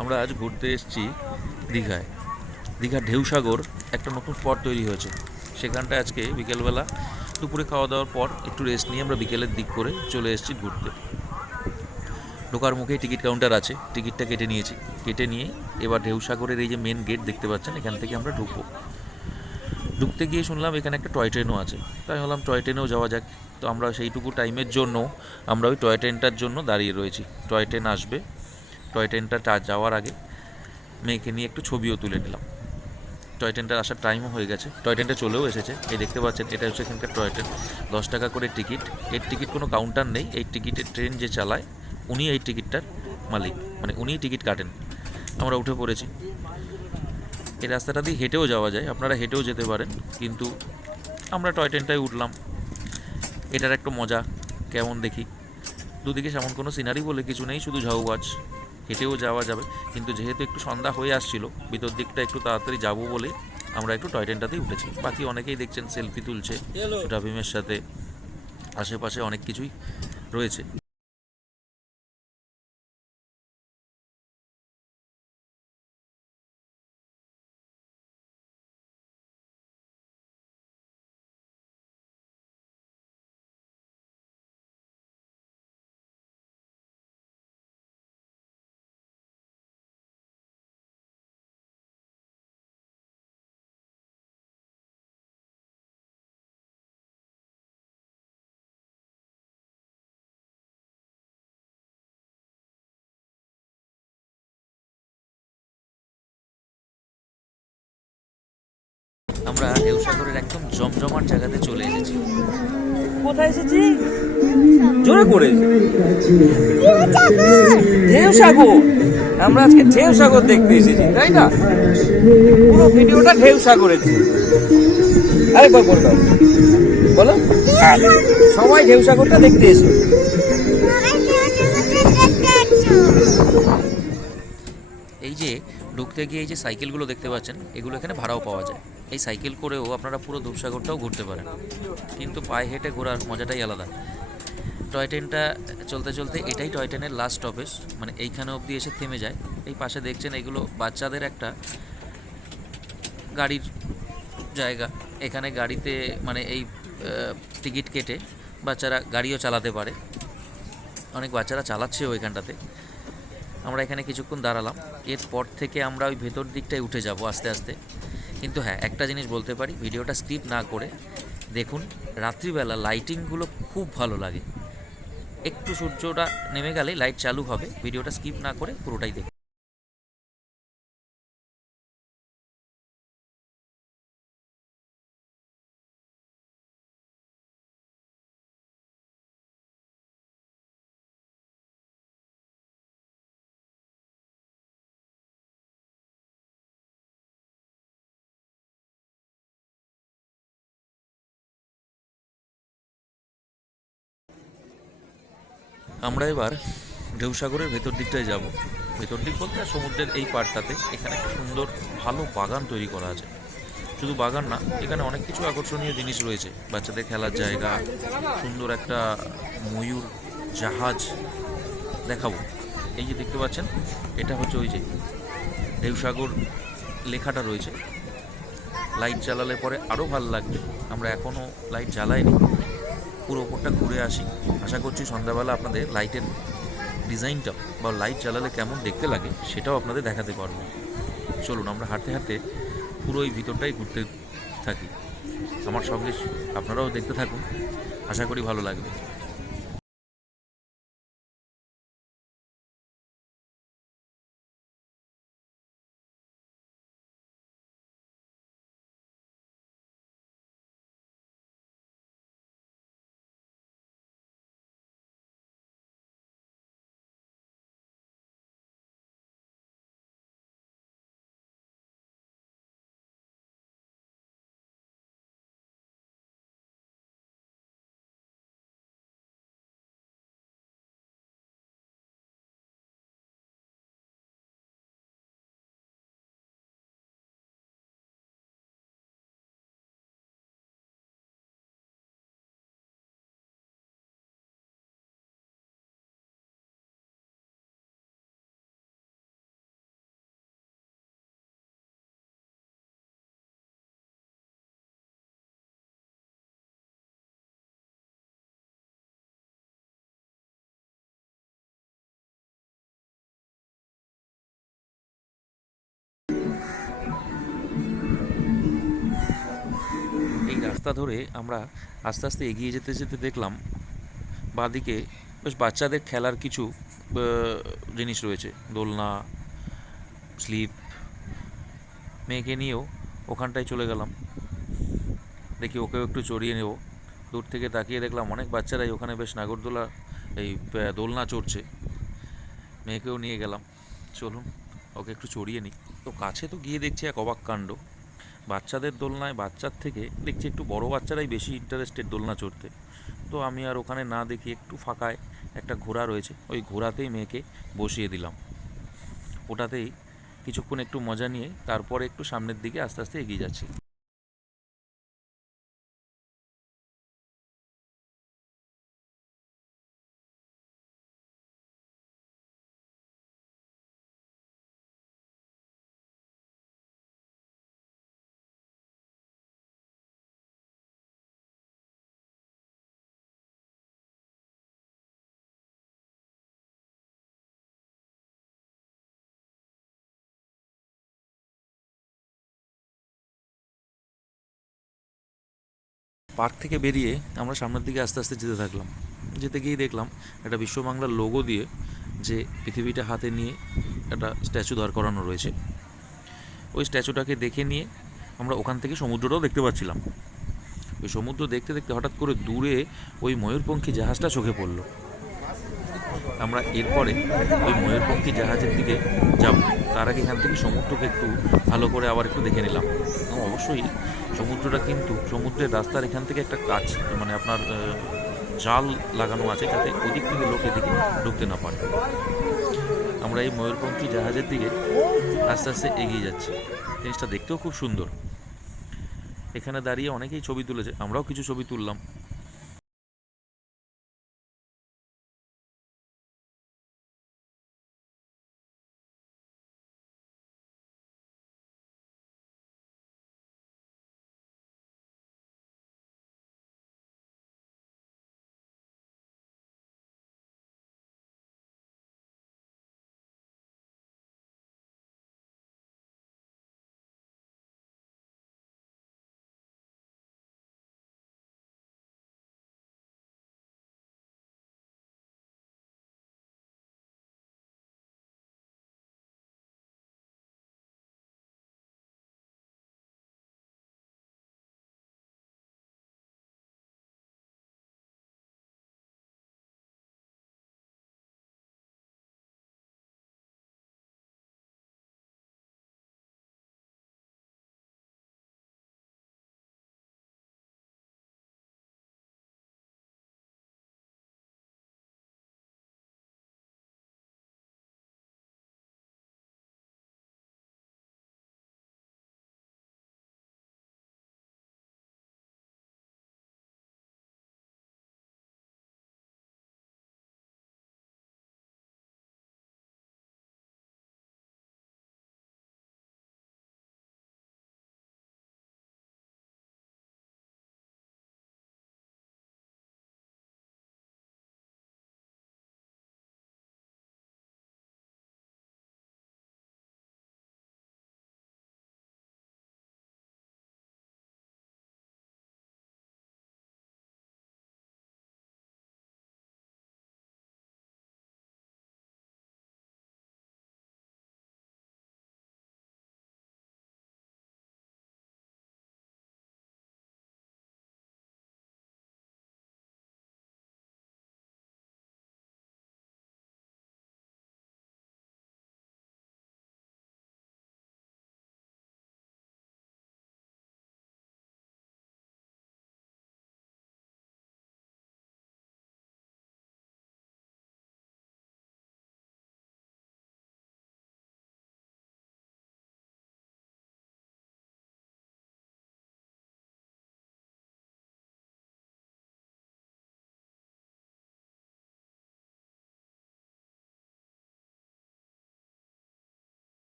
আমরা আজ ঘুরতে এসেছি দীঘায়। দীঘার ঢেউসাগর একটা নতুন স্পট তৈরি হয়েছে, সেখানটায় আজকে বিকেলবেলা দুপুরে খাওয়া দাওয়ার পর একটু রেস্ট নিয়ে আমরা বিকেলের দিক করে চলে এসেছি ঘুরতে। ঢোকার মুখেই টিকিট কাউন্টার আছে, টিকিটটা কেটে নিয়েছি। কেটে নিয়ে এবার ঢেউসাগরের এই যে মেন গেট দেখতে পাচ্ছেন, এখান থেকে আমরা ঢুকবো। ঢুকতে গিয়ে শুনলাম এখানে একটা টয় ট্রেনও আছে, তাই ভাবলাম টয় ট্রেনেও যাওয়া যাক। তো আমরা সেইটুকু টাইমের জন্য আমরা ওই টয় ট্রেনটার জন্য দাঁড়িয়ে রয়েছি। টয় ট্রেন আসবে, টয় ট্রেনটা যাওয়ার আগে মেয়েকে নিয়ে একটু ছবিও তুলে নিলাম। টয় ট্রেনটার আসার টাইমও হয়ে গেছে, টয় ট্রেনটা চলেও এসেছে। এই দেখতে পাচ্ছেন, এটা হচ্ছে এখানকার টয় ট্রেন। 10 টাকা করে টিকিট। এর টিকিট কোনো কাউন্টার নেই, এই টিকিটের ট্রেন যে চালায় উনি এই টিকিটটার মালিক, মানে উনিই টিকিট কাটেন। আমরা উঠে পড়েছি। এই রাস্তাটা দিয়ে হেঁটেও যাওয়া যায়, আপনারা হেঁটেও যেতে পারেন, কিন্তু আমরা টয় ট্রেনটায় উঠলাম। এটার একটা মজা কেমন দেখি। দুদিকে সেমন কোনো সিনারি বলে কিছু নেই, শুধু ঝাউ গাছ। হেঁটেও যাওয়া যাবে, কিন্তু যেহেতু একটু সন্ধ্যা হয়ে আসছিল, ভিতর দিকটা একটু তাড়াতাড়ি যাবো বলে আমরা একটু টয় ট্রেনটাতেই উঠেছি। বাকি অনেকেই দেখছেন সেলফি তুলছে ছোটা ভীমের সাথে। আশেপাশে অনেক কিছুই রয়েছে। আমরা ঢেউসাগরের একদম জমজমাট জায়গাতে চলে এসেছি। কোথায় এসেছি? জোরে করে ঢেউ সাগর। আমরা আজকে ঢেউ সাগর দেখতে এসেছি, তাই না? পুরো ভিডিওটা ঢেউ সাগরের। আরেকবার বলবে, বলো। সবাই ঢেউ সাগরটা দেখতে এসো। এই যে ঢুকতে গিয়ে এই যে সাইকেলগুলো দেখতে পাচ্ছেন, এগুলো এখানে ভাড়াও পাওয়া যায়। এই সাইকেল করেও আপনারা পুরো দুধসাগরটাও ঘুরতে পারেন, কিন্তু পায়ে হেঁটে ঘোরার মজাটাই আলাদা। টয় ট্রেনটা চলতে চলতে এটাই টয় ট্রেনের লাস্ট স্টপেজ, মানে এইখানে অবধি এসে থেমে যায়। এই পাশে দেখছেন এগুলো বাচ্চাদের একটা গাড়ির জায়গা। এখানে গাড়িতে মানে এই টিকিট কেটে বাচ্চারা গাড়িও চালাতে পারে। অনেক বাচ্চারা চালাচ্ছেও এখানটাতে। আমরা এখানে কিছুক্ষণ দাঁড়ালাম, এরপর থেকে আমরা ওই ভেতর দিকটায় উঠে যাব আস্তে আস্তে। কিন্তু হ্যাঁ, একটা জিনিস বলতে পারি, ভিডিওটা স্কিপ না করে দেখুন। রাত্রিবেলা লাইটিংগুলো খুব ভালো লাগে। একটু সূর্যটা নেমে গেলেই লাইট চালু হবে, ভিডিওটা স্কিপ না করে পুরোটাই দেখুন। আমরা এবার ঢেউসাগরের ভেতর দিকটায় যাব। ভেতর দিক বলতে সমুদ্রের এই পাড়টাতে এখানে একটা সুন্দর ভালো বাগান তৈরি করা আছে। শুধু বাগান না, এখানে অনেক কিছু আকর্ষণীয় জিনিস রয়েছে। বাচ্চাদের খেলার জায়গা, সুন্দর একটা ময়ূর জাহাজ দেখাবো। এই যে দেখতে পাচ্ছেন, এটা হচ্ছে ওই যে ঢেউসাগর লেখাটা রয়েছে। লাইট জ্বালালে পরে আরও ভালো লাগবে। আমরা এখনও লাইট জ্বালাইনি, পুরো ওপরটা ঘুরে আসি। আশা করছি সন্ধ্যাবেলা আপনাদের লাইটের ডিজাইনটা বা লাইট জ্বালালে কেমন দেখতে লাগে সেটাও আপনাদের দেখাতে পারবো। চলুন আমরা হাঁটতে হাঁটতে পুরো এই ভিতরটাই ঘুরতে থাকি। আমার সঙ্গে আপনারাও দেখতে থাকুন, আশা করি ভালো লাগবে। রাস্তা ধরে আমরা আস্তে আস্তে এগিয়ে যেতে যেতে দেখলাম বাঁদিকে বেশ বাচ্চাদের খেলার কিছু জিনিস রয়েছে, দোলনা, স্লিপ। মেয়েকে নিয়েও ওখানটায় চলে গেলাম, দেখি ওকেও একটু চড়িয়ে নেব। দূর থেকে তাকিয়ে দেখলাম অনেক বাচ্চারাই ওখানে বেশ নাগরদোলা, এই দোলনা চড়ছে। মেয়েকেও নিয়ে গেলাম, চলুন ওকে একটু চড়িয়ে নিই। তো কাছে তো গিয়ে দেখছি এক অবাক কাণ্ড, বাচ্চাদের দোলনায় বাচ্চার থেকে দেখছি একটু বড় বাচ্চারাই বেশি ইন্টারেস্টেড দোলনা চড়তে। তো আমি আর ওখানে না দেখি একটু ফাঁকায় একটা ঘোড়া রয়েছে, ওই ঘোড়াতেই মেয়েকে বসিয়ে দিলাম। ওটাতেই কিছুক্ষণ একটু মজা নিয়ে তারপরে একটু সামনের দিকে আস্তে আস্তে এগিয়ে যাচ্ছি। পার্ক থেকে বেরিয়ে আমরা সামনের দিকে আস্তে আস্তে যেতে থাকলাম। যেতে গিয়েই দেখলাম একটা বিশ্ব বাংলার লোগো দিয়ে যে পৃথিবীটা হাতে নিয়ে একটা স্ট্যাচু দাঁড় করানো রয়েছে। ওই স্ট্যাচুটাকে দেখে নিয়ে আমরা ওখান থেকে সমুদ্রটাও দেখতে পাচ্ছিলাম। ওই সমুদ্র দেখতে দেখতে হঠাৎ করে দূরে ওই ময়ূরপঙ্খী জাহাজটা চোখে পড়লো। আমরা এরপরে ওই ময়ূরপঙ্খী জাহাজের দিকে যাব। তার আগে এখান থেকে সমুদ্রকে একটু ভালো করে আবার একটু দেখে নিলাম। এবং অবশ্যই সমুদ্রটা কিন্তু, সমুদ্রের রাস্তার এখান থেকে একটা কাজ, মানে আপনার জাল লাগানো আছে যাতে ওদিক থেকে লোক এদিকে ঢুকতে না পারে। আমরা এই ময়ূরপঙ্খী জাহাজের দিকে আস্তে আস্তে এগিয়ে যাচ্ছি। জিনিসটা দেখতেও খুব সুন্দর। এখানে দাঁড়িয়ে অনেকেই ছবি তুলেছে, আমরাও কিছু ছবি তুললাম।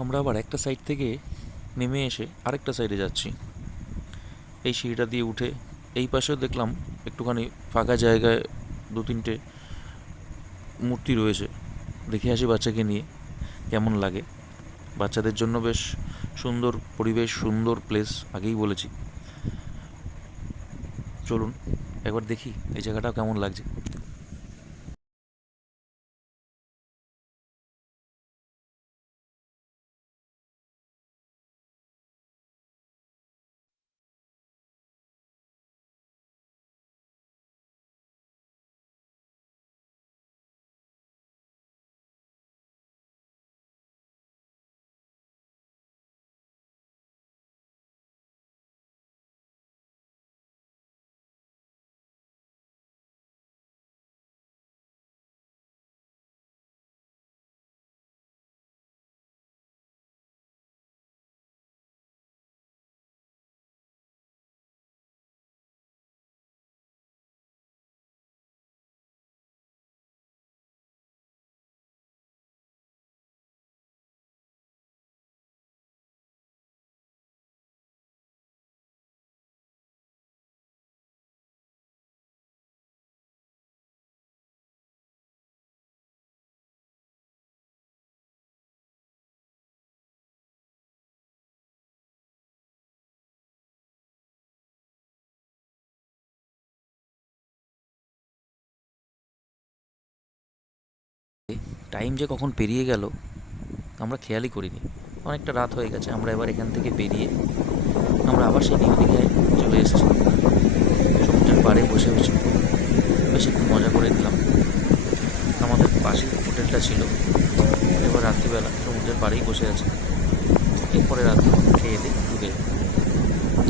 আমরা আবার একটা সাইড থেকে নেমে এসে আরেকটা সাইডে যাচ্ছি। এই সিঁড়িটা দিয়ে উঠে এই পাশেও দেখলাম একটুখানি ফাঁকা জায়গায় 2-3টে মূর্তি রয়েছে। দেখে আসি বাচ্চাকে নিয়ে কেমন লাগে। বাচ্চাদের জন্য বেশ সুন্দর পরিবেশ, সুন্দর প্লেস, আগেই বলেছি। চলুন একবার দেখি এই জায়গাটা কেমন লাগছে। টাইম যে কখন পেরিয়ে গেল আমরা খেয়ালই করিনি। অনেকটা রাত হয়ে গেছে। আমরা এবার এখান থেকে বেরিয়ে আমরা আবার সেই নিউ দীঘায় চলে এসেছি। সমুদ্রের পাড়ে বসে বসে বেশ একটু মজা করে দিলাম। আমাদের পাশে হোটেলটা ছিল। এবার রাত্রিবেলা সমুদ্রের পাড়েই বসে আছি। এরপরে রাত্রে খেয়ে দিয়ে ঢুকে যাবো।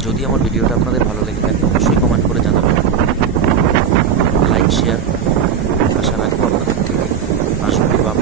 যদি আমার ভিডিওটা আপনাদের ভালো লেগে থাকে অবশ্যই কমেন্ট করে জানাবেন। লাইক শেয়ার আশা রাখবো আপনাদের থেকে। আসুন বাবা।